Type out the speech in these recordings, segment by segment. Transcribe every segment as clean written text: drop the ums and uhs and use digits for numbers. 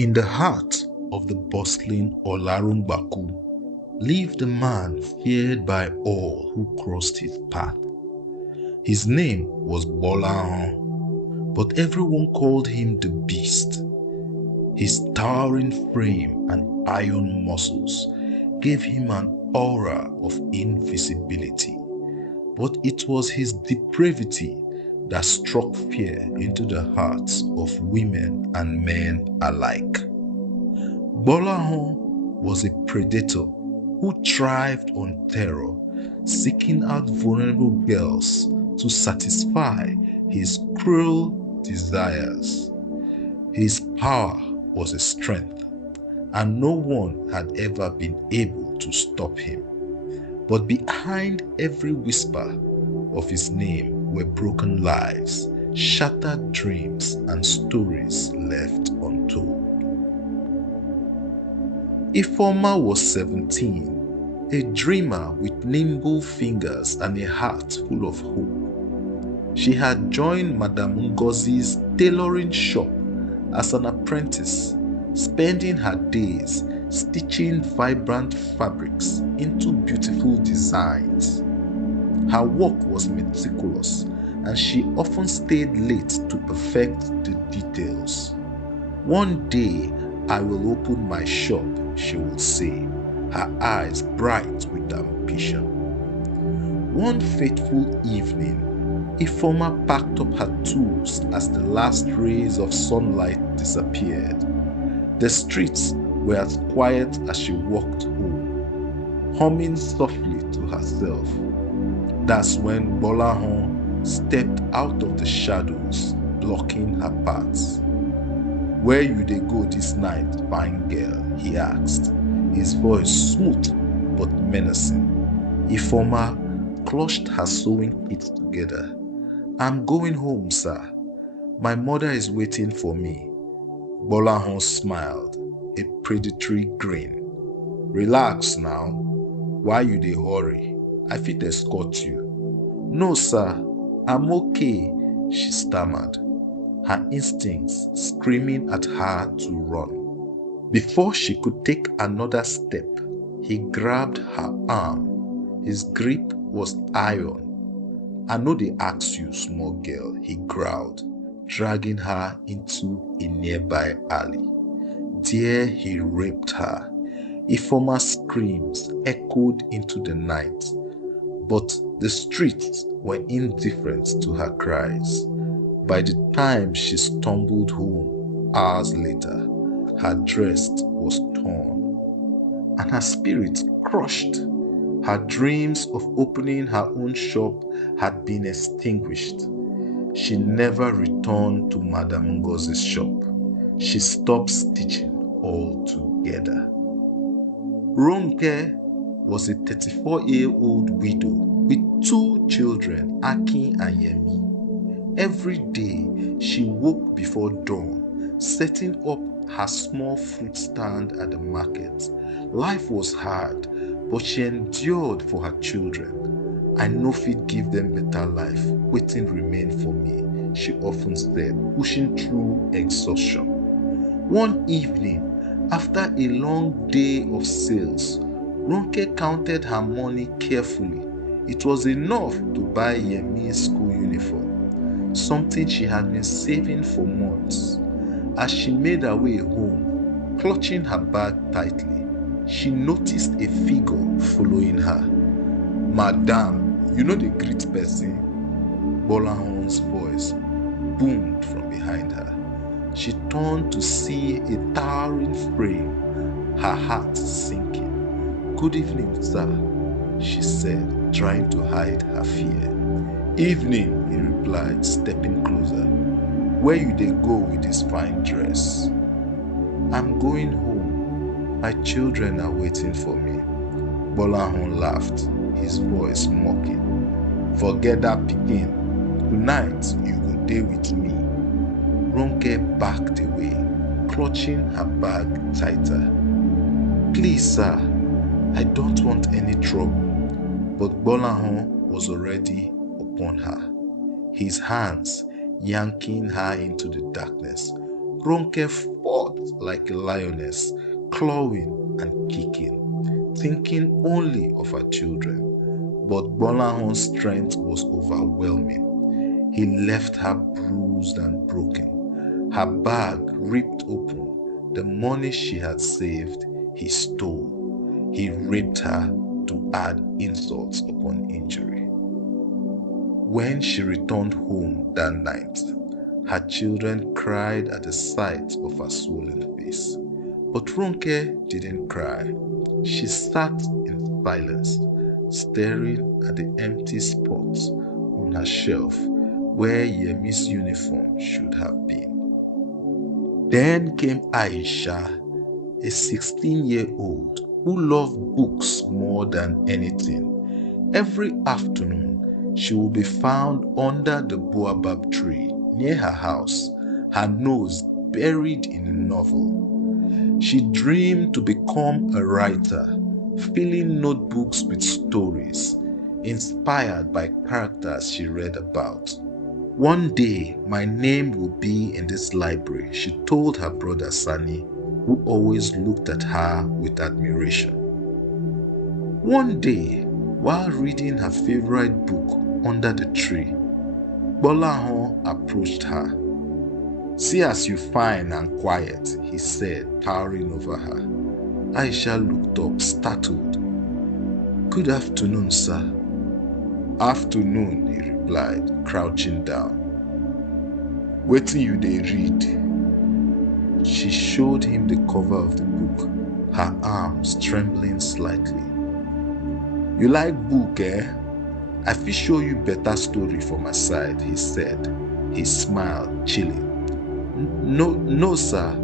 In the heart of the bustling Olarungbaku lived a man feared by all who crossed his path. His name was Gbolahan, but everyone called him the Beast. His towering frame and iron muscles gave him an aura of invisibility, but it was his depravity that struck fear into the hearts of women and men alike. Gbolahan was a predator who thrived on terror, seeking out vulnerable girls to satisfy his cruel desires. His power was a strength, and no one had ever been able to stop him. But behind every whisper of his name were broken lives, shattered dreams, and stories left untold. Ifeoma was 17, a dreamer with nimble fingers and a heart full of hope. She had joined Madame Ngozi's tailoring shop as an apprentice, spending her days stitching vibrant fabrics into beautiful designs. Her work was meticulous, and she often stayed late to perfect the details. "One day I will open my shop," she would say, her eyes bright with ambition. One fateful evening, Ifeoma packed up her tools as the last rays of sunlight disappeared. The streets were as quiet as she walked home, humming softly to herself. That's when Gbolahan stepped out of the shadows, blocking her path. "Where you dey go this night, fine girl?" he asked, his voice smooth but menacing. Ifeoma clutched her sewing kit together. "I'm going home, sir. My mother is waiting for me." Gbolahan smiled, a predatory grin. "Relax now. Why you dey hurry? I fit escort you." "No, sir. I'm okay," she stammered, her instincts screaming at her to run. Before she could take another step, he grabbed her arm. His grip was iron. "I know they ask you, small girl," he growled, dragging her into a nearby alley. There he raped her. Ifeoma's screams echoed into the night, but the streets were indifferent to her cries. By the time she stumbled home hours later, her dress was torn and her spirit crushed. Her dreams of opening her own shop had been extinguished. She never returned to Madame Ngozi's shop. She stopped stitching altogether. Ronke was a 34-year-old widow with 2 children, Aki and Yemi. Every day, she woke before dawn, setting up her small fruit stand at the market. Life was hard, but she endured for her children. "I no fit give them better life, wetin remain for me," she often said, pushing through exhaustion. One evening, after a long day of sales, Ronke counted her money carefully. It was enough to buy Yemi's school uniform, something she had been saving for months. As she made her way home, clutching her bag tightly, she noticed a figure following her. "Madam, you know the greet person?" Gbolahan's voice boomed from behind her. She turned to see a towering frame, her heart sinking. "Good evening, sir," she said, trying to hide her fear. "Evening," he replied, stepping closer. "Where you dey go with this fine dress?" "I'm going home. My children are waiting for me." Gbolahan laughed, his voice mocking. "Forget that pikin. Tonight you go dey with me." Ronke backed away, clutching her bag tighter. "Please, sir, I don't want any trouble." But Gbolahan was already upon her, his hands yanking her into the darkness. Ronke fought like a lioness, clawing and kicking, thinking only of her children. But Gbolahan's strength was overwhelming. He left her bruised and broken, her bag ripped open. The money she had saved, he stole. He raped her to add insult upon injury. When she returned home that night, her children cried at the sight of her swollen face. But Ronke didn't cry. She sat in silence, staring at the empty spots on her shelf where Yemi's uniform should have been. Then came Aisha, a 16-year-old who loved books more than anything. Every afternoon, she would be found under the baobab tree near her house, her nose buried in a novel. She dreamed to become a writer, filling notebooks with stories, inspired by characters she read about. One day, my name will be in this library, she told her brother Sani, who always looked at her with admiration. One day, while reading her favorite book under the tree, Gbolahan approached her. "See as you fine and quiet," he said, towering over her. Aisha looked up, startled. "Good afternoon, sir." "Afternoon," he replied, crouching down. "Wetin you dey read?" She showed him the cover of the book, her arms trembling slightly. "You like book, eh? I fit show you better story for my side," he said, his smile chilling. No, sir.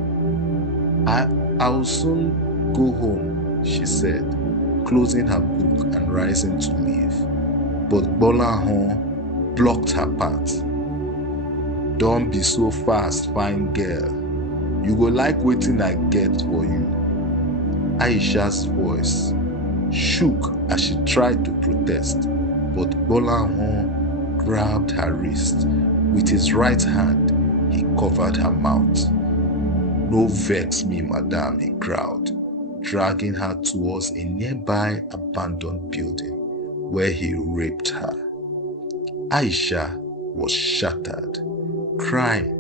I'll soon go home," she said, closing her book and rising to leave. But Gbolahan blocked her path. "Don't be so fast, fine girl. You go like wetin I get for you." Aisha's voice shook as she tried to protest, but Gbolahan grabbed her wrist. With his right hand, he covered her mouth. "No vex me, madam," he growled, dragging her towards a nearby abandoned building where he raped her. Aisha was shattered. Crying,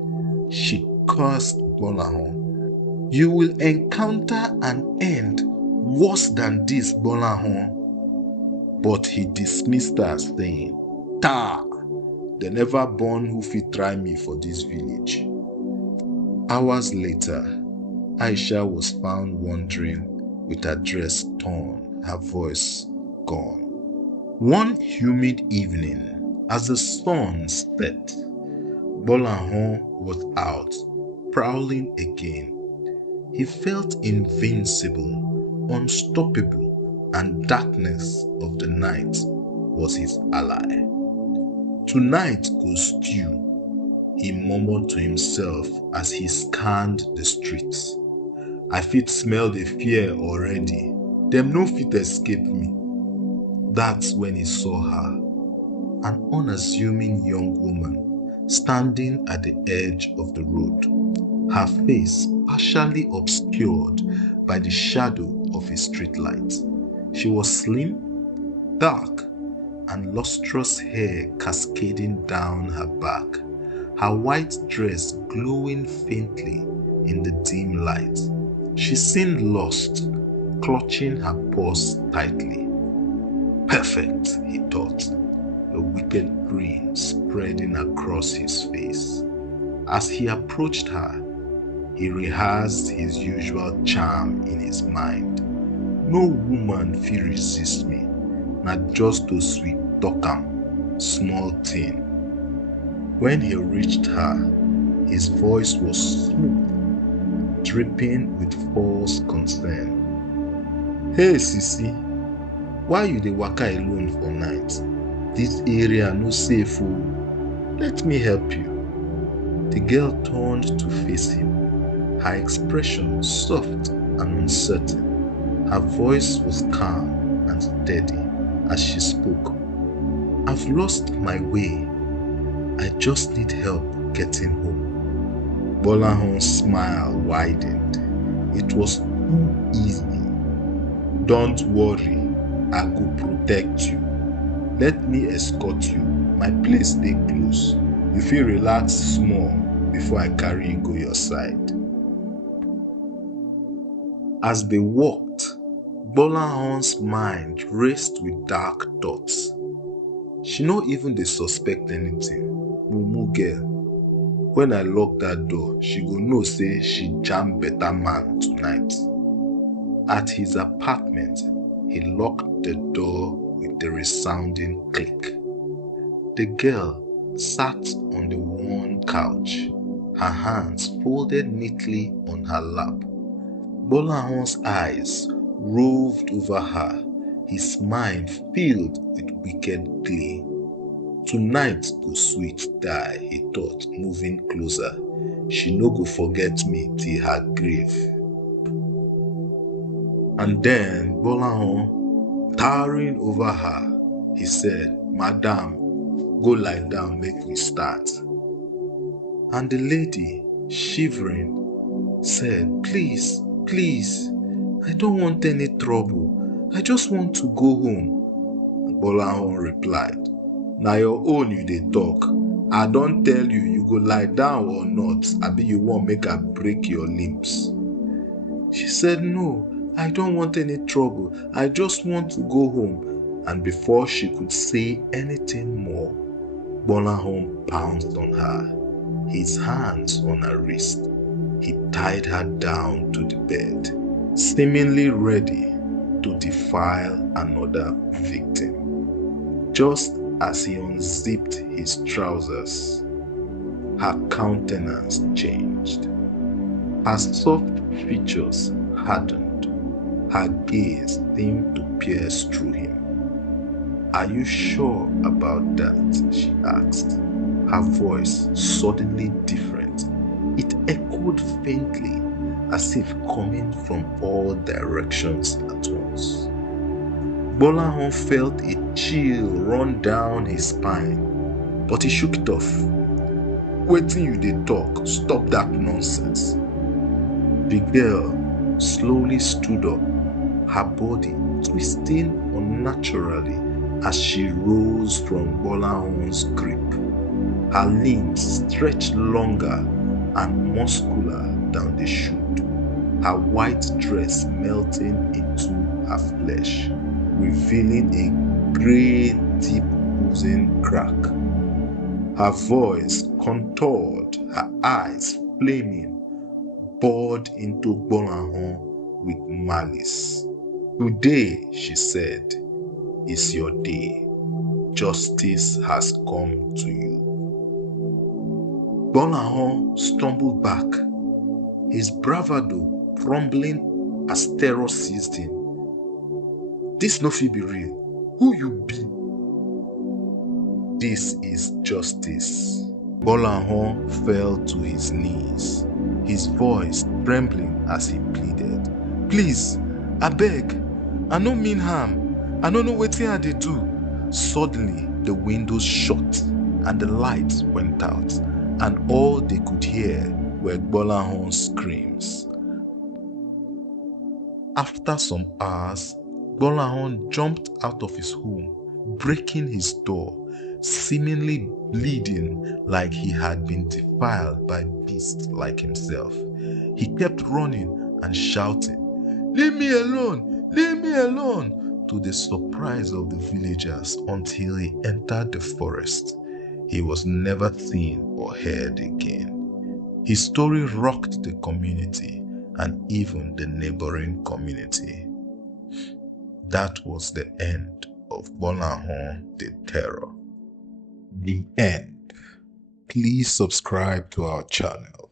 she cursed Gbolahan. "You will encounter an end worse than this, Gbolahan." But he dismissed her, saying, "Ta! They never born who fit try me for this village." Hours later, Aisha was found wandering with her dress torn, her voice gone. One humid evening, as the sun set, Gbolahan was out, prowling again. He felt invincible, unstoppable, and darkness of the night was his ally. "Tonight goes stew," he murmured to himself as he scanned the streets. "I fit smell the fear already. Them no fit escape me." That's when he saw her, an unassuming young woman standing at the edge of the road, her face partially obscured by the shadow of a streetlight. She was slim, dark, and lustrous hair cascading down her back, her white dress glowing faintly in the dim light. She seemed lost, clutching her purse tightly. "Perfect," he thought, a wicked grin spreading across his face. As he approached her, he rehearsed his usual charm in his mind. "No woman fit resist me, not just to sweet talk am, small thing." When he reached her, his voice was smooth, dripping with false concern. "Hey Sisi, why you dey waka alone for night? This area no safe oo. Let me help you." The girl turned to face him, her expression soft and uncertain. Her voice was calm and steady as she spoke. "I've lost my way. I just need help getting home." Gbolahan's smile widened. It was too easy. Don't worry, I go protect you. Let me escort you. My place dey close. You fit relax small before I carry you go your side. As they walked, Gbolahan's mind raced with dark thoughts. She no even dey suspect anything. Mumu girl. When I lock that door, she go know say she jam better man tonight. At his apartment, he locked the door with the resounding click. The girl sat on the worn couch, her hands folded neatly on her lap. Gbolahan's eyes roved over her, his mind filled with wicked glee. Tonight go sweet die, he thought, moving closer. She no go forget me till her grave. And then Gbolahan, towering over her, he said, "Madam, go lie down, make we start." And the lady, shivering, said, "Please, please, I don't want any trouble. I just want to go home." And Gbolahan replied, "Na your own you dey talk. I don tell you, you go lie down or not, abi you wan make I break your limbs." She said, "No, I don't want any trouble. I just want to go home." And before she could say anything more, Gbolahan pounced on her, his hands on her wrist. He tied her down to the bed, seemingly ready to defile another victim. Just as he unzipped his trousers, her countenance changed. Her soft features hardened. Her gaze seemed to pierce through him. "Are you sure about that?" she asked, her voice suddenly different. It echoed faintly, as if coming from all directions at once. Gbolahan felt a chill run down his spine, but he shook it off. "Wetin you dey talk? Stop that nonsense." The girl slowly stood up, her body twisting unnaturally as she rose from Gbolahan's grip. Her limbs stretched longer and muscular than they should, her white dress melting into her flesh, revealing a grey, deep oozing crack. Her voice contoured, her eyes flaming, bored into Gbolahan with malice. "Today," she said, "is your day. Justice has come to you." Gbolahan stumbled back, his bravado crumbling as terror seized him. "This no fit be real. Who you be?" "This is justice." Gbolahan fell to his knees, his voice trembling as he pleaded, "Please, abeg, I no mean harm. I no know wetin I dey do." Suddenly, the windows shut and the lights went out, and all they could hear were Gbolahan's screams. After some hours, Gbolahan jumped out of his home, breaking his door, seemingly bleeding like he had been defiled by beasts like himself. He kept running and shouting, "Leave me alone! Leave me alone!" to the surprise of the villagers until he entered the forest. He was never seen or heard again. His story rocked the community and even the neighboring community. That was the end of Gbolahan the Terror. The end. Please subscribe to our channel.